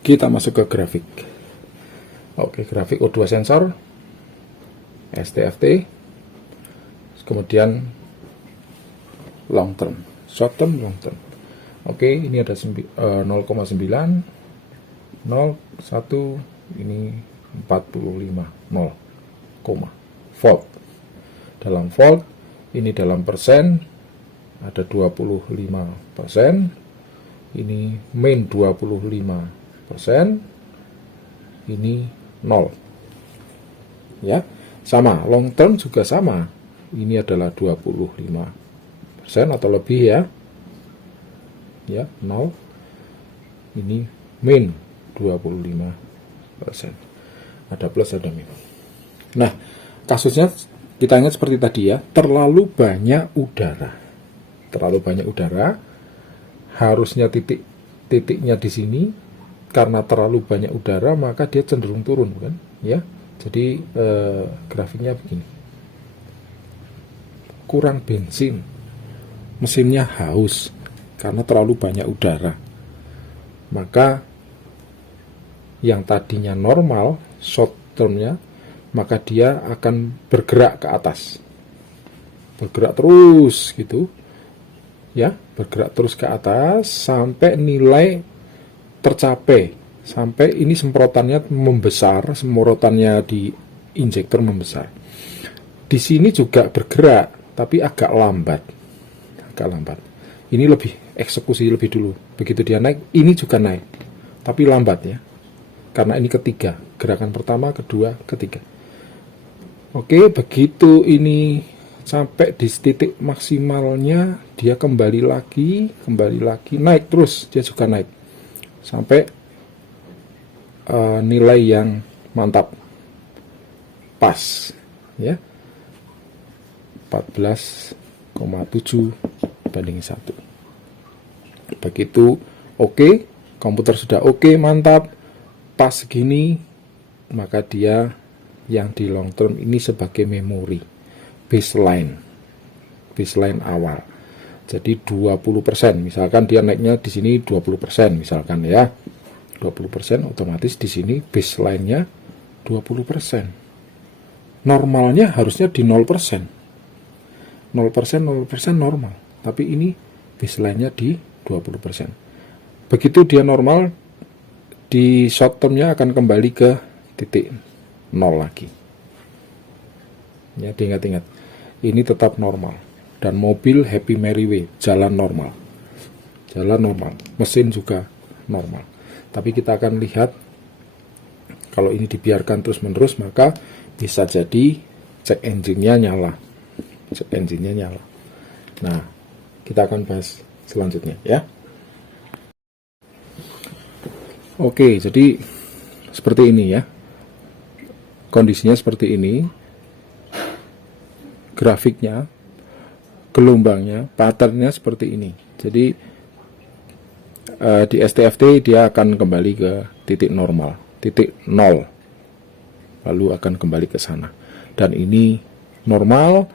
Kita masuk ke grafik. Oke, grafik O2 sensor, STFT, kemudian long term, short term, long term. Oke, ini ada 0,9, 0, 1, ini 45, 0, volt. Dalam volt, ini dalam persen, ada 25%, ini min 25%, ini 0. Ya, sama, long term juga sama. Ini adalah 25% atau lebih ya. Ya, 0. Ini min 25%. Ada plus, ada min. Nah, kasusnya kita ingat seperti tadi ya, terlalu banyak udara. Terlalu banyak udara, harusnya titiknya di sini, karena terlalu banyak udara maka dia cenderung turun, kan? Ya, jadi grafiknya begini. Kurang bensin, mesinnya haus karena terlalu banyak udara. Maka yang tadinya normal, short termnya, maka dia akan bergerak ke atas, bergerak terus gitu ya, bergerak terus ke atas sampai nilai tercapai, sampai ini semprotannya membesar, semprotannya di injektor membesar. Di sini juga bergerak tapi agak lambat, ini lebih eksekusi lebih dulu. Begitu dia naik, ini juga naik tapi lambat ya, karena ini ketiga, gerakan pertama, kedua, ketiga. Oke, begitu ini sampai di titik maksimalnya, dia kembali lagi, naik terus, dia juga naik sampai nilai yang mantap, pas ya, 14,7 banding 1. Begitu oke, komputer sudah oke, mantap, pas segini, maka dia yang di long term ini sebagai memori baseline awal. Jadi 20%, misalkan dia naiknya di sini 20%, misalkan ya, 20%, otomatis di sini baseline-nya 20%. Normalnya harusnya di 0%. 0% normal, tapi ini baseline-nya di 20%. Begitu dia normal, di short term-nya akan kembali ke titik 0 lagi. Ya, diingat-ingat, ini tetap normal. Dan mobil happy merry way, jalan normal, mesin juga normal. Tapi kita akan lihat, kalau ini dibiarkan terus-menerus, maka bisa jadi check engine-nya nyala. Nah, kita akan bahas selanjutnya ya. Oke, jadi seperti ini ya, kondisinya seperti ini, grafiknya, gelombangnya, patternnya seperti ini. Jadi di STFT dia akan kembali ke titik normal, titik 0, lalu akan kembali ke sana. Dan ini normal,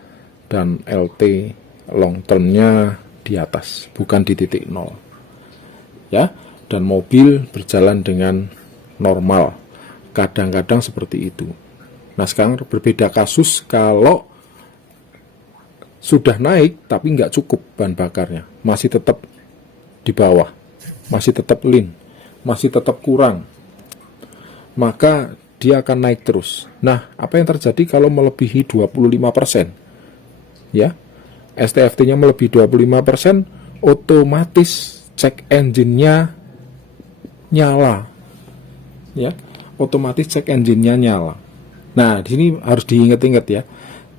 dan LT long termnya di atas, bukan di titik 0 ya. Dan mobil berjalan dengan normal, kadang-kadang seperti itu. Nah, sekarang berbeda kasus kalau sudah naik tapi nggak cukup bahan bakarnya, masih tetap di bawah, masih tetap lean, masih tetap kurang, maka dia akan naik terus. Nah, apa yang terjadi kalau melebihi 25%? Ya, STFT-nya melebihi 25%, otomatis check engine-nya nyala. Ya, otomatis check engine-nya nyala. Nah, di sini harus diingat-ingat ya.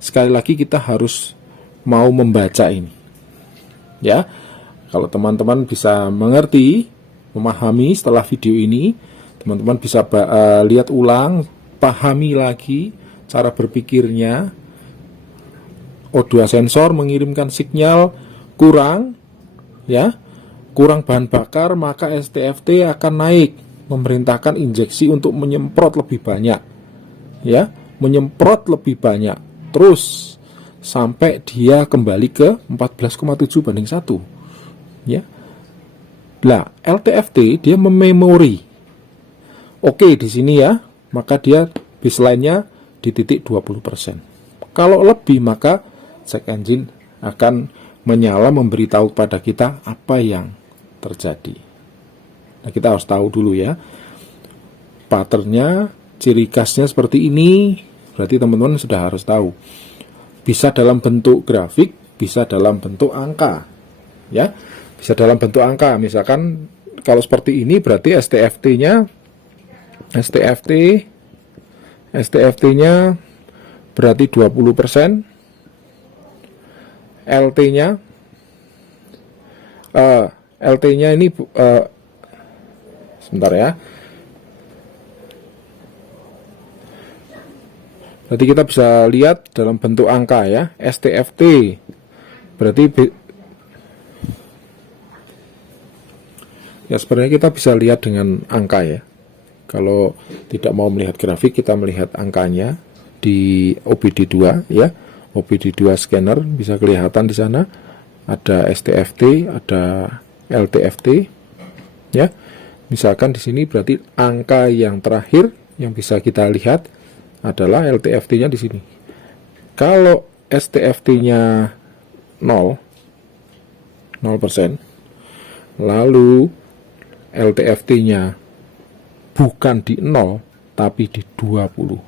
Sekali lagi kita harus mau membaca ini. Ya, kalau teman-teman bisa mengerti, memahami setelah video ini, teman-teman bisa lihat ulang, pahami lagi cara berpikirnya. O2 sensor mengirimkan sinyal kurang, ya, kurang bahan bakar, maka STFT akan naik, memerintahkan injeksi untuk menyemprot lebih banyak, ya, menyemprot lebih banyak, terus sampai dia kembali ke 14,7 banding 1, ya. Lah, LTFT dia mememori, oke di sini ya, maka dia baseline-nya di titik 20%. Kalau lebih, maka check engine akan menyala memberitahu kepada kita apa yang terjadi. Nah, kita harus tahu dulu ya patternnya, ciri khasnya seperti ini. Berarti teman-teman sudah harus tahu. Bisa dalam bentuk grafik, bisa dalam bentuk angka, ya. Bisa dalam bentuk angka. Misalkan kalau seperti ini berarti STFT-nya berarti 20%. LT-nya ini sebentar ya. Berarti kita bisa lihat dalam bentuk angka ya. STFT berarti ya, sebenarnya kita bisa lihat dengan angka ya. Kalau tidak mau melihat grafik, kita melihat angkanya di OBD2 ya. OBD2 scanner bisa kelihatan di sana. Ada STFT, ada LTFT ya. Misalkan di sini berarti angka yang terakhir yang bisa kita lihat adalah LTFT-nya di sini. Kalau STFT-nya 0%, lalu LTFT-nya bukan di 0 tapi di 20%.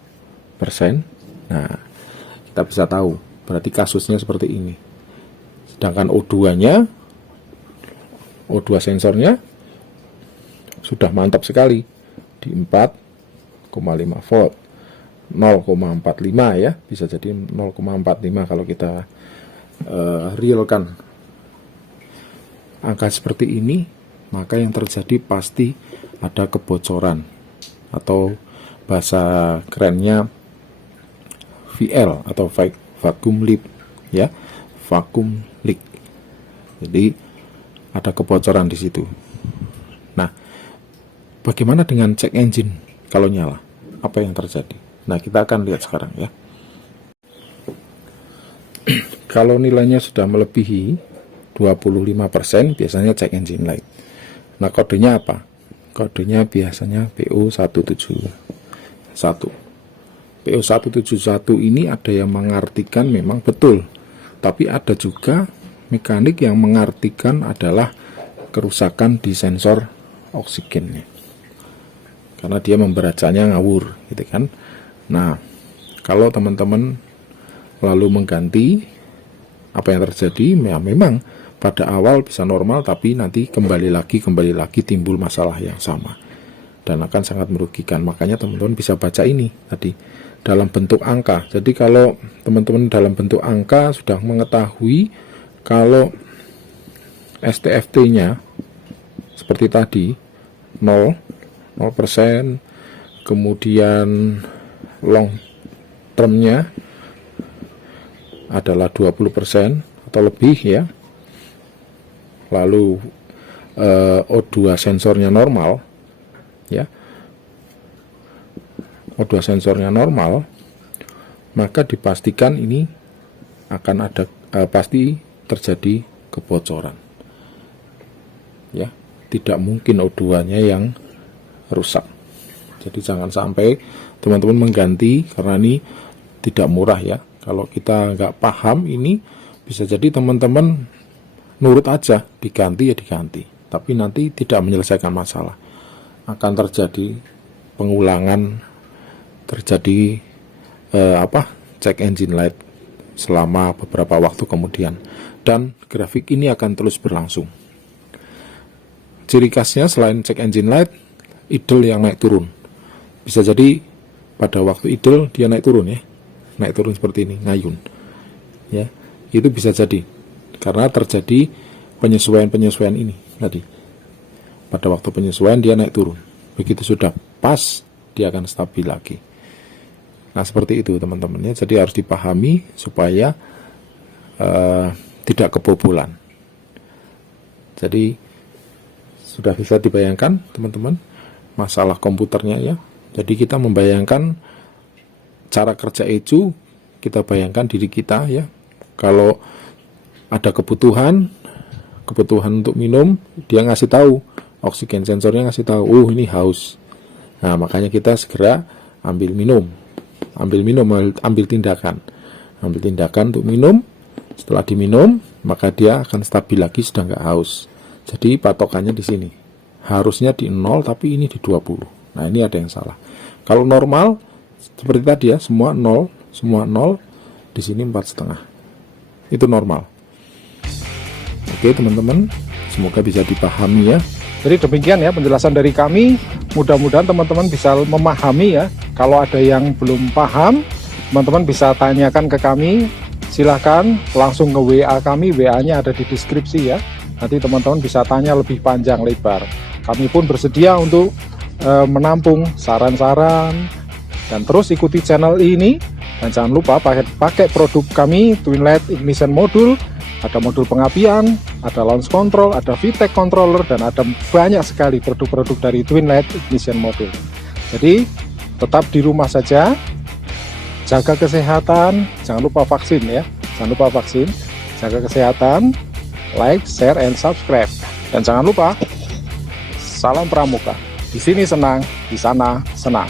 Nah, kita bisa tahu berarti kasusnya seperti ini. Sedangkan O2 sensornya sudah mantap sekali di 4,5 volt. 0,45 ya, bisa jadi 0,45 kalau kita realkan angka seperti ini, maka yang terjadi pasti ada kebocoran atau bahasa kerennya VL atau vacuum leak ya, vacuum leak. Jadi ada kebocoran di situ. Nah, bagaimana dengan check engine kalau nyala? Apa yang terjadi? Nah, kita akan lihat sekarang ya. Kalau nilainya sudah melebihi 25%, biasanya check engine light. Nah, kodenya apa? Kodenya biasanya PO171. PO171 ini ada yang mengartikan memang betul, tapi ada juga mekanik yang mengartikan adalah kerusakan di sensor oksigennya, karena dia membacanya ngawur gitu kan. Nah, kalau teman-teman lalu mengganti, apa yang terjadi? Ya, memang pada awal bisa normal, tapi nanti kembali lagi timbul masalah yang sama dan akan sangat merugikan. Makanya teman-teman bisa baca ini tadi dalam bentuk angka. Jadi kalau teman-teman dalam bentuk angka sudah mengetahui kalau STFT-nya seperti tadi 0%, kemudian long termnya adalah 20% atau lebih ya, lalu O2 sensornya normal ya, O2 sensornya normal, maka dipastikan ini akan ada pasti terjadi kebocoran ya, tidak mungkin O2-nya yang rusak. Jadi jangan sampai teman-teman mengganti, karena ini tidak murah ya. Kalau kita nggak paham ini, bisa jadi teman-teman nurut aja, diganti ya diganti, tapi nanti tidak menyelesaikan masalah. Akan terjadi pengulangan, terjadi check engine light selama beberapa waktu kemudian, dan grafik ini akan terus berlangsung. Ciri khasnya selain check engine light, idle yang naik turun. Bisa jadi pada waktu idle dia naik turun ya, naik turun seperti ini, ngayun ya, itu bisa jadi karena terjadi penyesuaian ini tadi. Pada waktu penyesuaian dia naik turun, begitu sudah pas dia akan stabil lagi. Nah, seperti itu teman-teman ya. Jadi harus dipahami supaya tidak kebobolan. Jadi sudah bisa dibayangkan teman-teman masalah komputernya ya. Jadi kita membayangkan cara kerja ECU, kita bayangkan diri kita ya. Kalau ada kebutuhan untuk minum, dia ngasih tahu, oksigen sensornya ngasih tahu, ini haus. Nah, makanya kita segera ambil tindakan untuk minum. Setelah diminum, maka dia akan stabil lagi, sudah nggak haus. Jadi patokannya di sini. Harusnya di 0, tapi ini di 20. Nah, ini ada yang salah. Kalau normal, seperti tadi ya, semua 0, di sini 4,5. Itu normal. Oke teman-teman, semoga bisa dipahami ya. Jadi demikian ya penjelasan dari kami. Mudah-mudahan teman-teman bisa memahami ya. Kalau ada yang belum paham, teman-teman bisa tanyakan ke kami. Silahkan langsung ke WA kami, WA-nya ada di deskripsi ya. Nanti teman-teman bisa tanya lebih panjang lebar. Kami pun bersedia untuk menampung saran-saran. Dan terus ikuti channel ini. Dan jangan lupa pakai produk kami, Twin LED Ignition Module. Ada modul pengapian, ada launch control, ada VTEC controller, dan ada banyak sekali produk-produk dari Twin LED Ignition Module. Jadi tetap di rumah saja, jaga kesehatan, jangan lupa vaksin ya, jaga kesehatan, like, share, and subscribe. Dan jangan lupa, salam pramuka. Di sini senang, di sana senang.